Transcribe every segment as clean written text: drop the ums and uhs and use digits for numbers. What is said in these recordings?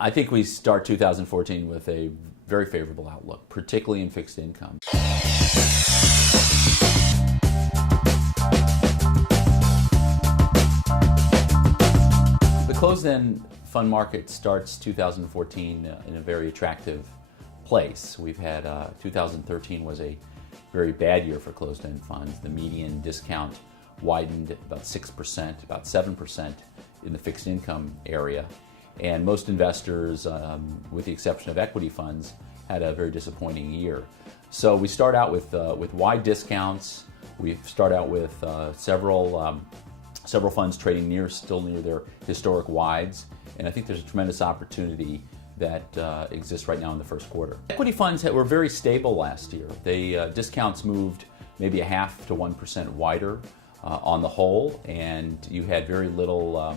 I think we start 2014 with a very favorable outlook, particularly in fixed income. The closed-end fund market starts 2014 in a very attractive place. We've had 2013 was a very bad year for closed-end funds. The median discount widened about 6%, about 7% in the fixed income area. And most investors, with the exception of equity funds, had a very disappointing year. So we start out with wide discounts. We start out with several funds trading still near their historic wides. And I think there's a tremendous opportunity that exists right now in the first quarter. Equity funds were very stable last year. Discounts moved maybe 0.5 to 1% wider on the whole, and you had very little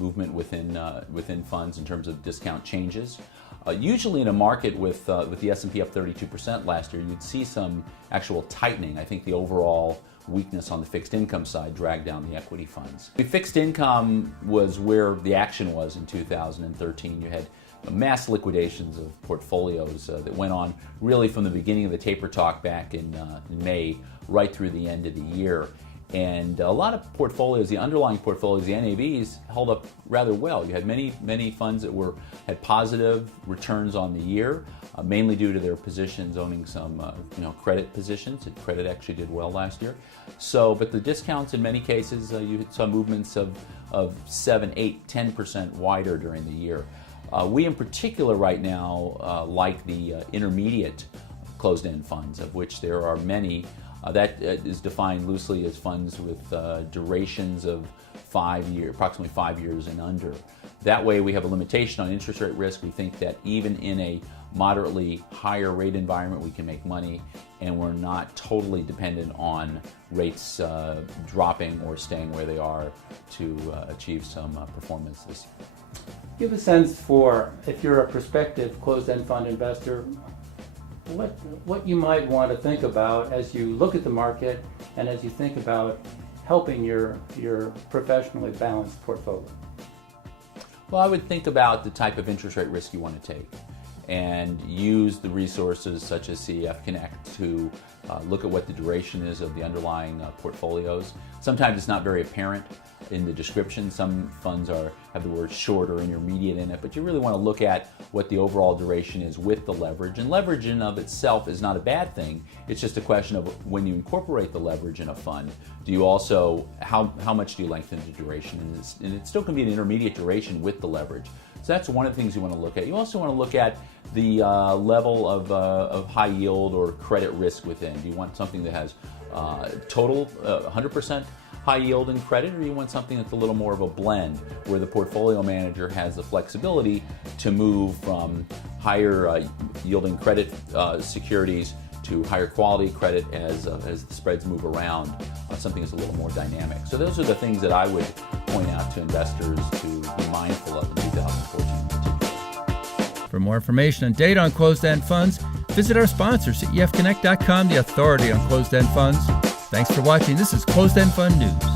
movement within funds in terms of discount changes. Usually in a market with the S&P up 32% last year, you'd see some actual tightening. I think the overall weakness on the fixed income side dragged down the equity funds. The fixed income was where the action was in 2013. You had mass liquidations of portfolios that went on really from the beginning of the taper talk back in May right through the end of the year. And a lot of portfolios, the underlying portfolios, the NAVs, held up rather well. You had many funds that had positive returns on the year, mainly due to their positions owning some credit positions. And credit actually did well last year. But the discounts in many cases, you saw movements of 7, 8, 10% wider during the year. We in particular right now like the intermediate closed-end funds, of which there are many. That is defined loosely as funds with durations of approximately 5 years and under. That way we have a limitation on interest rate risk. We think that even in a moderately higher rate environment we can make money, and we're not totally dependent on rates dropping or staying where they are to achieve some performance this year. Give a sense for, if you're a prospective closed-end fund investor, what you might want to think about as you look at the market and as you think about helping your professionally balanced portfolio. Well, I would think about the type of interest rate risk you want to take and use the resources such as CEF Connect to look at what the duration is of the underlying portfolios. Sometimes it's not very apparent in the description. Some funds have the word short or intermediate in it, but you really want to look at what the overall duration is with the leverage. And leverage in and of itself is not a bad thing. It's just a question of when you incorporate the leverage in a fund, do you also, how much do you lengthen the duration? And it still can be an intermediate duration with the leverage. So that's one of the things you want to look at. You also want to look at the level of high yield or credit risk within. Do you want something that has total 100% high yield in credit, or do you want something that's a little more of a blend where the portfolio manager has the flexibility to move from higher yielding credit securities to higher quality credit as the spreads move around, something that's a little more dynamic. So those are the things that I would point out to investors to be mindful of in 2014 in particular. For more information and data on closed-end funds, visit our sponsor, CEFConnect.com, the authority on closed-end funds. Thanks for watching. This is Closed End Fund News.